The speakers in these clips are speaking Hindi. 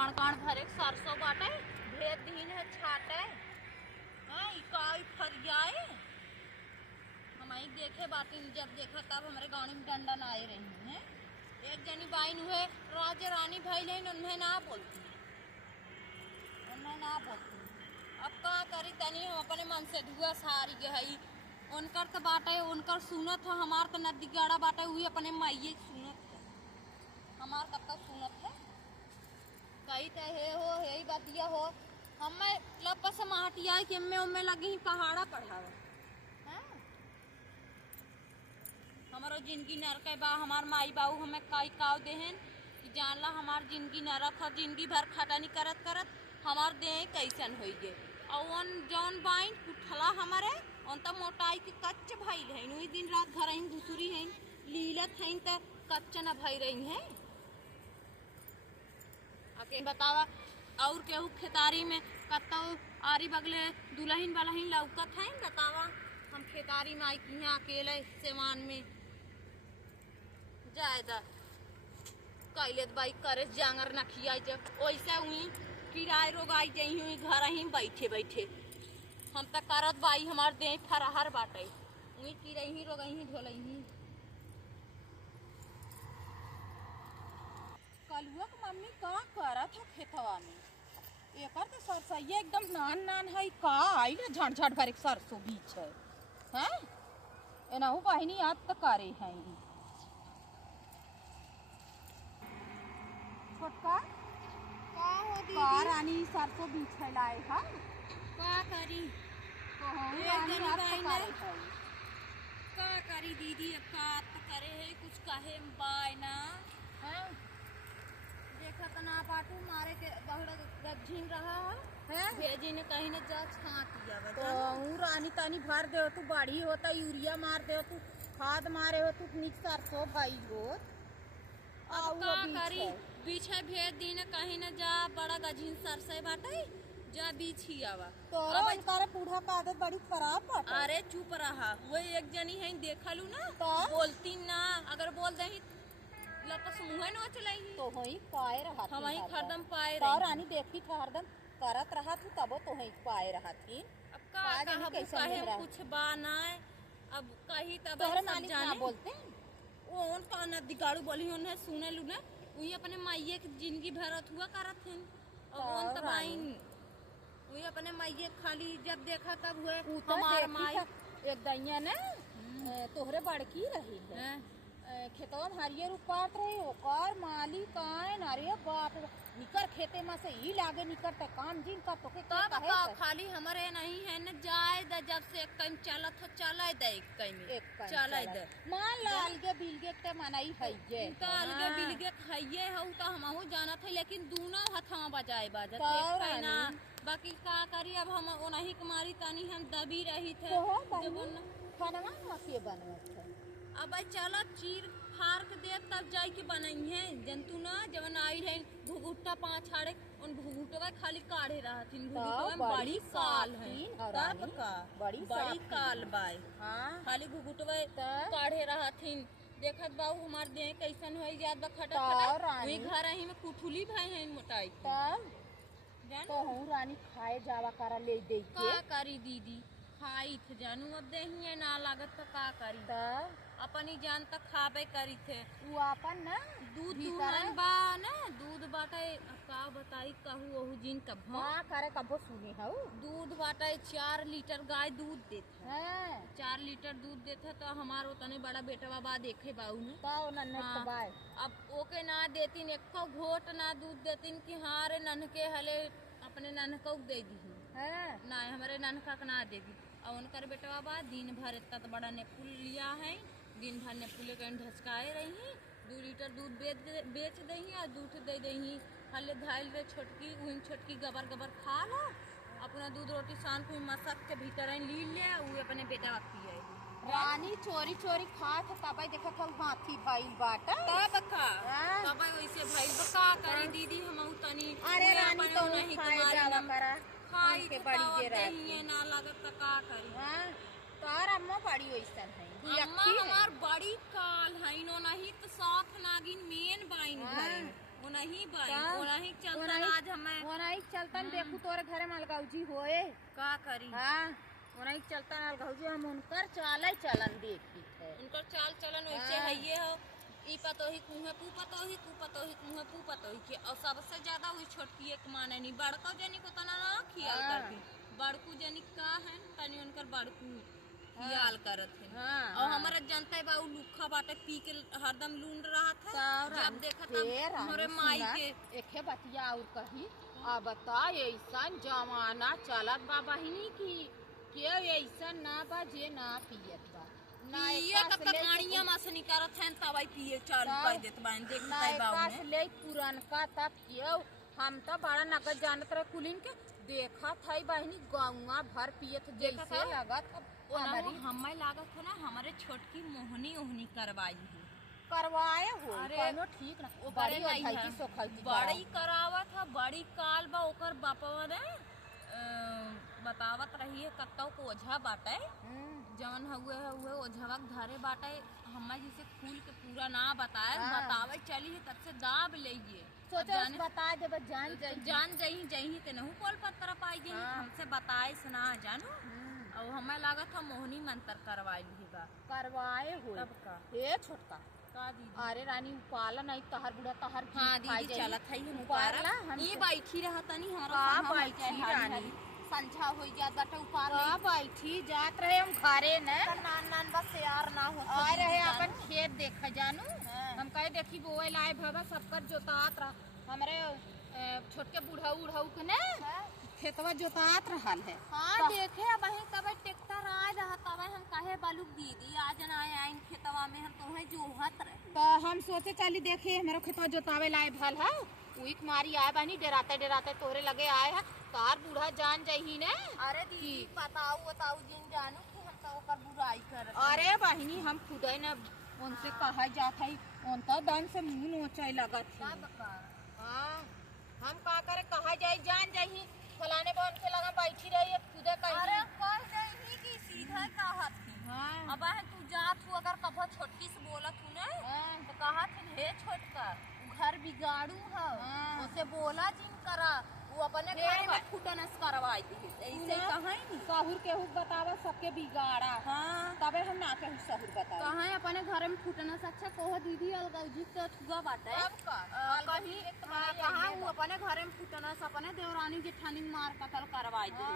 कान कान भरे सरसों बाटे भेद दीन है छाटे हाँ इकाई फरियाए हम आई देखे बाती जब देखा तब हमारे गाँव में डंडन आए रही हैं। एक जनी बाइन हुए राजा रानी भाई लेन उन्हें ना बोलती अब का करी तनी हम अपने मन से धुआ सारी गई उनकर तो बाटे उनकर सुनत हो हमार तो नदी गाड़ा बाटे हुई अपने माइये सुनत है हमार कब तक सुनत है कही तो है हो है ही बतिया हो हमें लपस से माटिया कि हमें उम्मे लगी ही पहाड़ा पढ़ावे हैं हमारो जिंदगी नरक बा हमार माई बाबू हमें कई काव देहन कि जानला हमार जिंदगी नरक है जिंदगी भर खटानी करत करत हमार देह कैसन हो गए और जौन बाइन उठला हमारे उन तो मोटाई के कच्च भाई है वही दिन रात घर ही घुसुरी है लीलत है तो कच्च न भाई रही है आके बतावा और केहू खेतारी में कत्ता आरी बगले दुल्हन बलहीन लौकत है बतावा हम खेतारी में आई कि यहाँ अकेले सेवान में जायदा कैले बाई करे जांगर न खिया वैसे हुई किराए रोग आई जाइ हुई घर ही बैठे बैठे हम तक करत बाई हमार देह फरहर बाटे वही किरई ही रोग ही ढोल ही कलुआ के मम्मी का करत है खेतवा में एकर तो सरसैया एकदम नान नान है का आई ना झट झट भर सरसों बीच है हैं एनाहू बहिनी याद तो करे हैं छोटका का हो का रानी सरसों बीच है लाए हा का करी तो हम एक रानी जनी याद बाई तो ने करे है का करी दीदी अब का तो करे है कुछ कहे बाय ना हैं देखा तो ना पाटू मारे के बहुत गझीन रहा है भेजी ने कहीं ने जा छाट दिया तो हूँ रानी तानी भर दे तू बाड़ी होता यूरिया मार दे तू खाद मारे हो तू निक सरसों भाई हो अब का करी बीछे भेज दी ने कहीं न जा बड़ा गझीन सरसे बाटे जा बीछ ही आवा तोरा इनकार बूढ़ा का आदत बड़ी खराब बाटे अरे चुप रहा वो एक जनी है देखलू ना तो बोलती ना अगर बोल दही लपस मुंह न चलाई तो होई पाए रहा हम ही हरदम पाए तो रही रानी देखी था हरदम करत रहा थी तबो तो होई पाए रहा थी अब का कहबू कहे कुछ बा ना अब कही तब तोहरे सब मालिक ना जाने बोलते ओन का न दिगाड़ू बोली उन्हें सुने लू ना वही अपने माइये की जिंदगी भरत हुआ करत हैं और ओन तबाइन वही अपने माइये खाली जब देखा तब हुए हमार माई एक दैया ने तोहरे बड़की रही है खेतवा में हरियर उपाट रहे ओकर मालिक आए अरे बाप निकर खेते में से ही लागे निकर त काम जिन का तोके तब का खाली हमारे नहीं है न जाए द जब से एक कहीं चलत हो चलाए दे एक कहीं में चलाए दे मान ला अलगे बिलगे के मनाई है ये तो अलगे बिलगे खाइए हो तो हमहू जाना था लेकिन दोनों हथवा बजाए बाजत तो एक ना बाकी का करी अब हम ओनही कुमारी तानी हम दबी रही थे खाना मसिए बनवत है अब चलो चीर फार के दे तब जाई के बनई है जंतु ना जवन आई है भुगुट्टा पांच छाड़े उन भुगुटवा खाली काढ़े रहथिन भुगुटवा में बड़ी काल है तब का बड़ी काल बाय हां खाली भुगुटवा काढ़े रहथिन देखत बाऊ हमार देह कैसन होई जात बा खटा खटा वही घर ही में कुठुली भाई है मोटाई तब तो हूं रानी खाए जावा करा ले दे के का करी दीदी खाई थे जानू अब देहिए ना लागत तो का करी तब अपनी जान तक खाबे करी थे वो अपन ना दूध दूहन बा ना दूध बाटे का बताई कहू ओहू जिन कब हां करे कबो सुने हो दूध बाटे 4 लीटर गाय दूध देत है हां 4 लीटर दूध देत है तो हमारो तने बड़ा बेटवा बा देखे बाऊ ने का नन्हे बाय अब ओके ना देतीन एको घोट ना दूध देतीन कि हां रे नन्हके हले अपने नन्हका दे दी हां ना हमारे नन्हका का ना देगी और उनकर बेटवा बा दिन भर इतना तो बड़ा नेपुल लिया है दिन भर नेपुले कहीं ढसकाए रही 2 लीटर दूध बेच दही और दूध दे दही हले धाइल रे छोटकी उन छोटकी गबर गबर खा लो अपना दूध रोटी शान को मसक के भीतर ली ले वो अपने बेटा पिए रानी चोरी चोरी खात तब देखा था हाथी भाई बाटा तब का तब वैसे भाई बका करी दीदी हम तनी अरे रानी तो नहीं खाए जावा करा खाई के बड़ी के रही ना लागत त का करी हां तार अम्मा बड़ी वैसन है अम्मा हमार बड़ी काल है नो नहीं तो साथ नागिन मेन बाइन है वो नहीं बाइन वो नहीं चलता हमें वो नहीं चलता देखू तोरे घरे में अलगाउजी होए का करी। हाँ वो नहीं चलता अलगाउजी हम उनकर चाले चलन देखी है उनकर चाल चलन वैसे हाँ। है ये हो। ई पतोही कुहे पू पतोही कू पतोही कुहे पू पतोही के और सबसे ज्यादा वही छोटकी एक माने नहीं बड़का जनी को तना ना खियाल हाँ। करके बड़कू जनी का है तनी उनकर बड़कू खियाल करत है। हाँ, और हाँ। हमारा जनता है बाऊ लुखा बाटे पी के हरदम लूंड रहा था तार जब देखा फिर तब हमारे रानी माई सुना, के एके बतिया और कही आ बता ऐसा जमाना चलत बा बहिनी की के ऐसा ना बा जे ना पियत बा ना ये तब तक गाड़ियां मसनी करत हैं तब पिए चालू कर देत बान देख ना ताई बाऊ एकास ने ले पुरनका तब क्यों हम तो बड़ा नगद जानत रहे कुलीन के देखा था बहिनी गौवा भर पियत देखा जैसे था? लगत हमारी हमें लागत है ना हमारे छोटकी मोहनी ओहनी करवाई है। करवाए हो अरे, कोनो ठीक ना वो बड़ी बड़े नहीं अठाई है। की सोखाई बड़ी करावत है बड़ी काल बा ओकर बापवा ने बतावत रही है कत्तो को ओझा बाटे जवन हुए ओझवा घरे बाटे हमें जिसे खुल के पूरा ना बताए हाँ। बतावे चली है तब से दाब लेइए सोचो बता दे जान जाई जान जही ते नहु कोल पत्थर पाई गई हाँ। हमसे बताए सुना जानू और हमें लगा था मोहनी मंत्र करवाई भी बा करवाए हो तब का ए छोटका का दीदी अरे रानी उपाला नहीं तहर बुढ़ा तहर हाँ खाई दीदी जाई। चलत है हम उपाला हम ये बैठी रहा तनी हमारा का संघा बैठी बैठे हारी रानी? हारी संझा हो जात बाटे उपार का बैठी जात रहे हम घरे न नान नान बस यार ना हो आ रहे अपन खेत देख जानू हाँ। हम कहे देखी बोए लाए भगा सबकर जोतात रहा हमरे छोटके बुढ़ऊ उढ़ऊ के ने खेतवा जोतात रहल है हाँ देखे अब वही तब ट्रैक्टर आ रहा तब हम कहे बालू दीदी आज ना आइन खेतवा में हम तोहे जोहत रहे तो हम सोचे चली देखे हमारा खेतवा जोतावे लाए भल है वही मारी आए बानी डराते डराते तोरे लगे आए है तार बूढ़ा जान जही ने अरे दीदी बताऊ जिन जानू कि हम तो ओकर बुराई कर अरे बहिनी हम खुदे न उनसे कहा जात है उन तो दम से मुंह नोचे लगत है हाँ हम का करे कहा जाए जान जही फलाने बन के लगा बैठी रही है खुदे अरे कहीं कह जाई कि सीधा कहत थी हाँ अब है तू जात हूँ अगर कभो छोटकी से बोलत हूँ ना हाँ। तो कहा थी हे छोटका उ घर बिगाड़ू है हाँ। उसे बोला जिन करा वो अपने फिर घर में भाई। फुटनस करवाई थी ऐसे ना। कहा ही नहीं सहूर केहू बतावा सबके बिगाड़ा हाँ तबे हम ना केहू सहूर बतावा कहा है अपने घर में फुटनस अच्छा कोह दीदी अलगौजी तो छुआ बाटे कहीं कहा वो अपने घर में फुटनस अपने देवरानी जेठानी मार कतल करवाई थी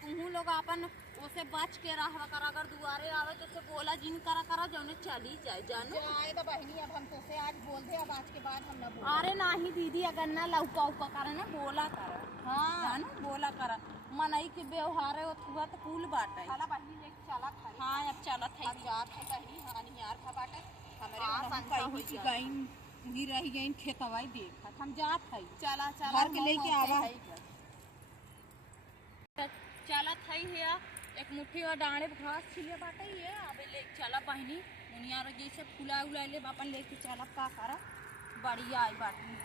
तो तुम लोग अपन उसे बच के रहा कर अगर दुआरे आवे तो उसे बोला जिन करा जौने चली जाए जानू जाए तो बहिनी अब हम तो से आज बोल दे अब आज के बाद हम ना बोल अरे नाही दीदी अगर ना लौका उका करे ना बोला कर हाँ जानू बोला कर मनई के व्यवहार हुआ तो कुल बाटे चला बहिनी लेके चला खरी हाँ अब चलत है अब जात है बहिनी हानि यार खा बाटे हमरे हाँ, हम संसा कहीं हो की जाए। गईन ही रही गईन खेतवाई देख हम जात है चला घर के लेके आवा चलत है हिया एक मुट्ठी और डांडे घास छिले बाटे ये अबे ले चला बहिनी मुनिया रो जैसे फुला उला ले बापन लेके चला का करा बढ़िया आई बाटी